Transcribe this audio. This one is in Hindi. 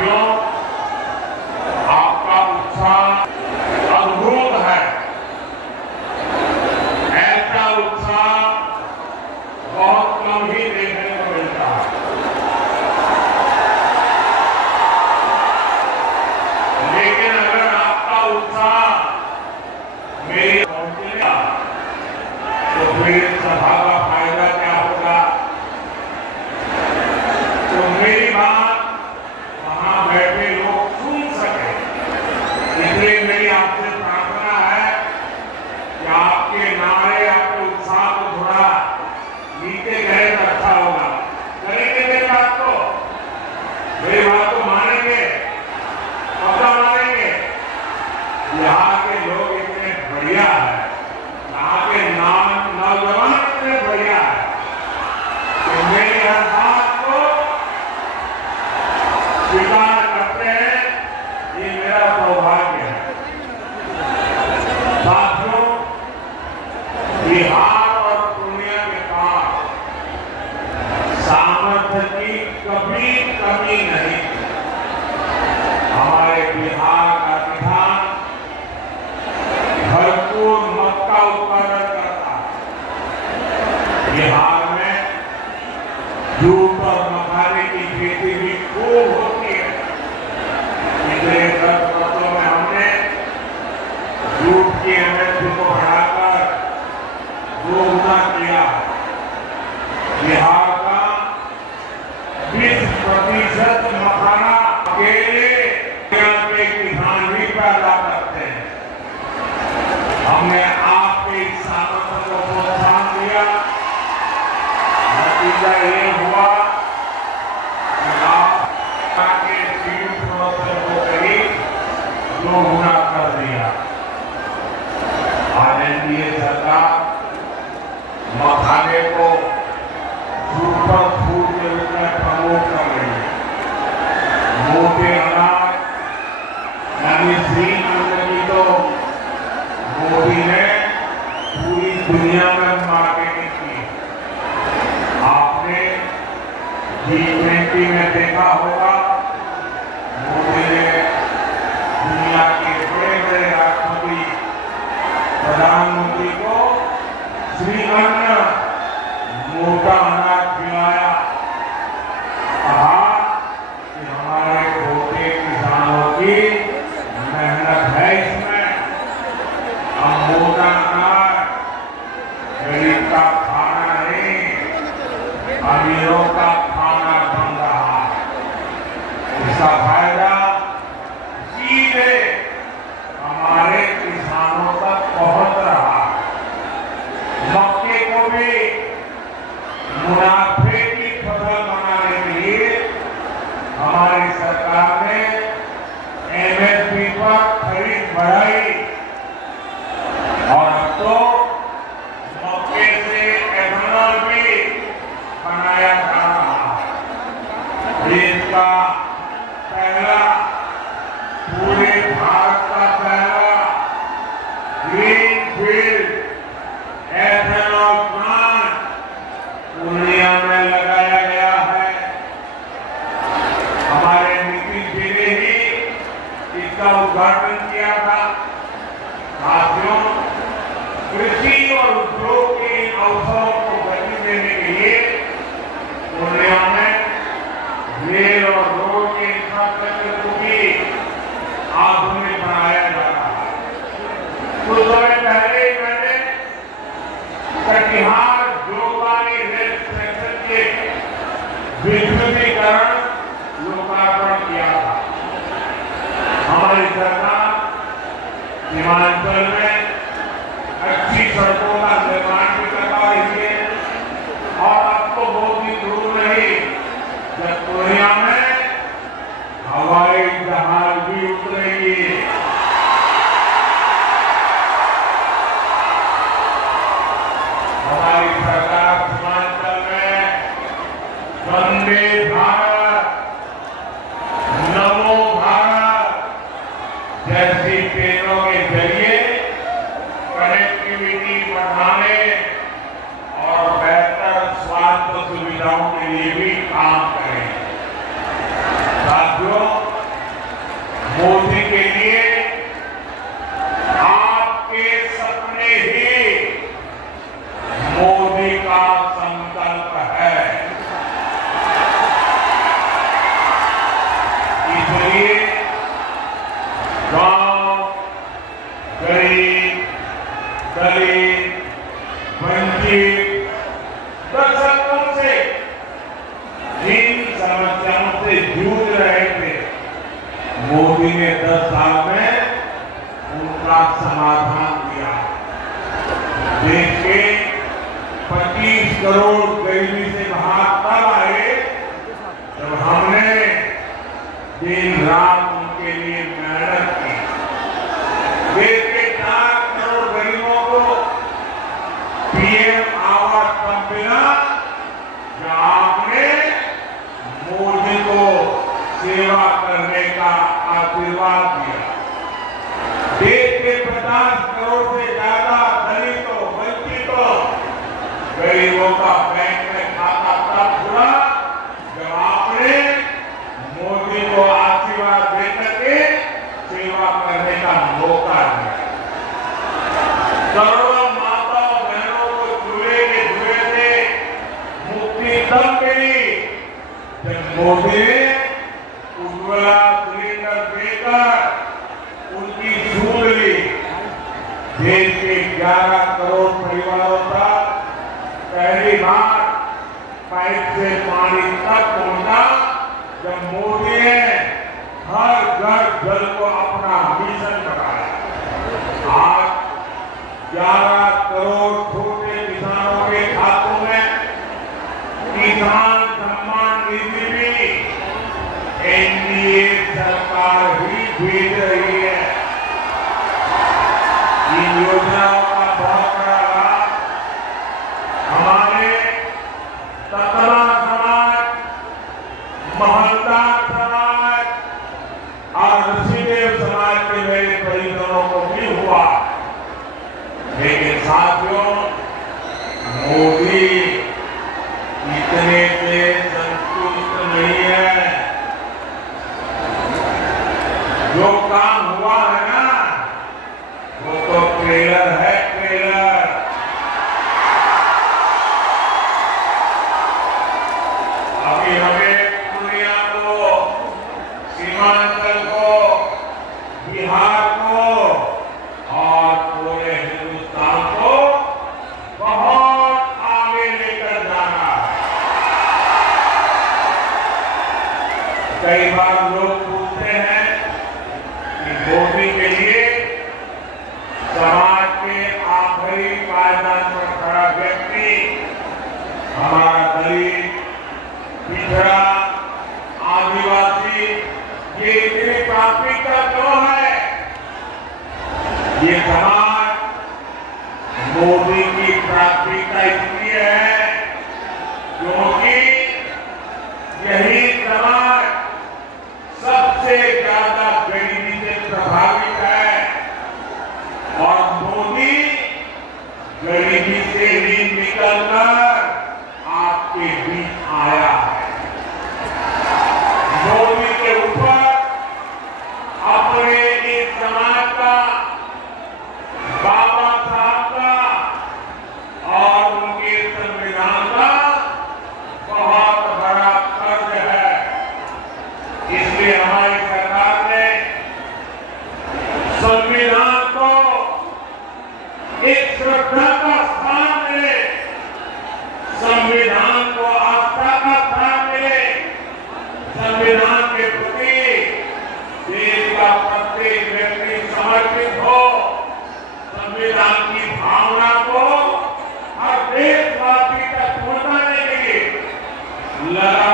साथियों, आपका उत्साह अद्भुत है। ऐसा उत्साह बहुत कम ही देखने को मिलता है। लेकिन अगर आपका उत्साह मेरे पहुंचेगा तो फिर सभा का फायदा क्या होगा? तो मेरी बात वहां बैठे लोग सुन सके, इसलिए मेरी आपसे प्रार्थना है कि आपके नारे, आपके उत्साह को थोड़ा नीचे गए तो अच्छा होगा। करेंगे मेरी बात को, मेरी बात को मानेंगे, पक्का मानेंगे। यहाँ के लोग इतने बढ़िया है, यहाँ के नौजवान इतने बढ़िया है कि मेरी हर बात को स्वीकार करते हैं। ये मेरा सौभाग्य है। साथियों, बिहार और पूर्णिया के पास सामर्थ्य की कभी कमी नहीं। हमारे बिहार का किसान भरपूर मक्का उत्पादन करता है। बिहार में जूट और मखाने की खेती भी खूब होती है। पिछले 10 वर्षों में हमने जूट की एमएसपी को बढ़ाकर 2 गुना किया। बिहार का 20% मखाना अकेले के किसान भी पैदा करते हैं। हमने आपके इस सामर्थ्य को प्रोत्साहन दिया। नतीजा ये हुआ कि आपके सीड प्रोसेस को करीब 2 गुना कर दिया। आज एनडीए सरकार मखाने को सुपर फूड के रूप में प्रमोट कर रही है। मोटे अनाज यानी ग्रीन एनर्जी तो मोदी ने पूरी दुनिया में मार्केटिंग की। आपने G20 में देखा होगा, मोदी ने दुनिया के बड़े बड़े राष्ट्रपति, प्रधानमंत्री को श्री अन्न मोटा अनाज खिलाया। कहा कि हमारे छोटे किसानों की मेहनत है इसमें। हम मोटा अनाज गरीब का खाना नहीं, अमीरों का खाना बन रहा है। इसका फायदा सीधे हमारे किसानों तक पहुंच रहा है। मक्के को भी मुनाफे की फसल बनाने के लिए हमारी सरकार ने एमएसपी पर खरीद बढ़ाई और अब तो मक्के से एथेनॉल भी बनाया जा रहा है। देश का पहला, पूरे भारत का पहला ग्रीनफील्ड एथेनॉल प्लांट पूर्णिया में लगाया गया है। हमारे नीतीश जी ने ही इसका उद्घाटन किया था। साथियों, कृषि और उद्योग के अवसरों को गति देने के लिए पूर्णिया में रेल और रोड के इंफ्रास्ट्रक्चर को भी आधुनिक बनाया जा रहा है। कुछ समय पहले ही मैंने कटिहार जोगबानी रेल स्टेशन के विद्युतीकरण लोकार्पण किया था। हमारी सरकार सीमांचल में अच्छी सड़कों का निर्माण भी करवा रही है और अब तो बहुत ही दूर नहीं, जब पूर्णिया में हवाई जहाज भी उतरेगी। जूझ रहे थे, मोदी ने 10 साल में उनका समाधान किया। देश के 25 करोड़ गरीबी से बाहर तब आए जब हमने दिन रात उनके लिए मेहनत की। देश के 4 करोड़ गरीबों को पीएम आवास तब मिला जब आपने मोदी को सेवा करने का आशीर्वाद दिया। देश के 50 करोड़ से ज्यादा दलितों, वंचितों, गरीबों का बैंक में खाता तब खुला जब आपने मोदी को आशीर्वाद देकर के सेवा करने का मौका दिया। करोड़ों माताओं बहनों को चूल्हे के धुएं से मुक्ति तब मिली जब मोदी ने उज्ज्वला सिलेंडर देकर उनकी सूझ ली। देश के 11 करोड़ परिवारों तक पहली बार पाइप से पानी तक पहुंचा जब मोदी ने हर घर जल को अपना मिशन बनाया। आज 11 करोड़ छोटे किसानों के खातों में किसान सम्मान निधि भी एनडीए सरकार ही भेज रही है। इन योजनाओं का बहुत बड़ा लाभ हमारे ततला समाज, महलदार समाज और ऋषिदेव समाज के मेरे परिजनों को भी हुआ। लेकिन साथियों, मोदी इतने से संतुष्ट नहीं है। जो काम हुआ है ना, वो तो ट्रेलर है, ट्रेलर। अभी हमें पूर्णिया को, सीमांचल को, बिहार को और पूरे हिंदुस्तान को बहुत आगे लेकर जाना है। कई बार लोग पूछते हैं कि मोदी के लिए समाज के आखिरी पायदान पर खड़ा व्यक्ति हमारा दलित, पिछड़ा, आदिवासी, ये इतनी प्राथमिकता क्यों है? ये समाज मोदी की प्राथमिकता इसलिए है क्योंकि यही समाज सबसे ज्यादा गरीबी से प्रभावित है और मोदी गरीबी से ही निकलकर आपके बीच आया है। मोदी के ऊपर अपने इस समाज का, बाबा साहब का और उनके संविधान का बहुत बड़ा कर्ज है। इसलिए हमारी सरकार ने संविधान को एक श्रद्धा का स्थान मिले, संविधान को आस्था का स्थान मिले, संविधान के प्रति देश का प्रत्येक व्यक्ति समर्पित हो, संविधान की भावना को हर देशवासी तक पहुंचाने के लिए लगा